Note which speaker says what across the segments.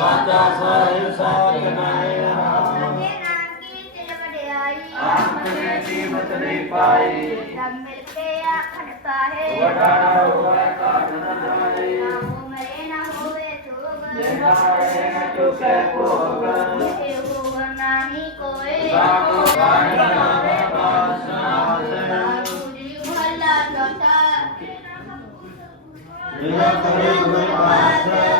Speaker 1: ਸਾਚਾ ਸਾਹਿਬ ਸਾਚ ਨਾਏ ਰਾਮ ਸਾਡੇ
Speaker 2: ਨਾਮ ਕੀ ਤਿਲ ਵਡਿਆਈ
Speaker 1: ਆਪਣੇ ਜੀਵਤ ਨਹੀਂ ਪਾਈ
Speaker 2: ਸਭ ਮਿਲ ਕੇ ਆਖਣ ਕਾਹੇ
Speaker 1: ਵਡਾਣਾ ਹੋਏ ਕਾਟ ਨਾ ਜਾਏ
Speaker 2: ਨਾ ਹੋ ਮਰੇ ਨਾ ਹੋਵੇ ਜੇ ਚੋਗ
Speaker 1: ਨਾਏ ਨ ਚੁਕੇ ਭੋਗ
Speaker 2: ਇਹ ਹੋਵ ਨਾਹੀ ਕੋਏ
Speaker 1: ਸਾਕੋ ਬਾਣੀ ਨਾਵੇ ਬਾਸਾਸ
Speaker 2: ਬਾਬੂ ਜੀ ਮਹੱਲਾ ਚੌਥਾ ਜਿਨਾ ਕਰੇ ਗੁਰ ਪਾਸ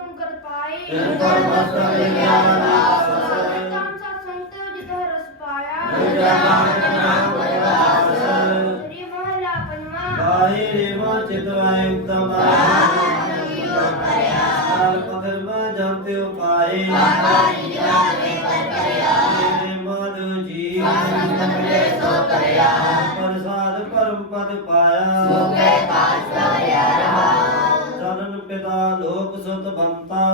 Speaker 2: ਤੁਮ ਕਰ ਪਾਏ
Speaker 1: ਨਿਰਗੁਣ ਵਸਤੁ ਵਿਗਿਆਨ ਰਾਸ
Speaker 2: ਤਮ ਸਤ ਸੰਤ ਜਿਤ ਰਸ ਪਾਇਆ।
Speaker 1: ਨਿਰਗੁਣ ਨਾਮ ਪਰਵਾਸ
Speaker 2: ਤੇਰੀ ਮਹਲਾ ਪੰਜਵਾ।
Speaker 1: ਵਾਹੀ ਰੇਵਾ ਚਿਤ ਵਾਇ ਉਤਮ ਸਾਲ ਪਧਰਵਾ ਜਾਂਤੇ ਉਪਾਏ ਮੇਰੇ ਮਾਧਵ ਜੀ। ਪ੍ਰਸਾਦ ਪਰਮ ਪਦ ਪਾਇਆ।
Speaker 2: ਸੁਖੇ ਪਾਸਾ
Speaker 1: विक्रेता लोक सुत भंता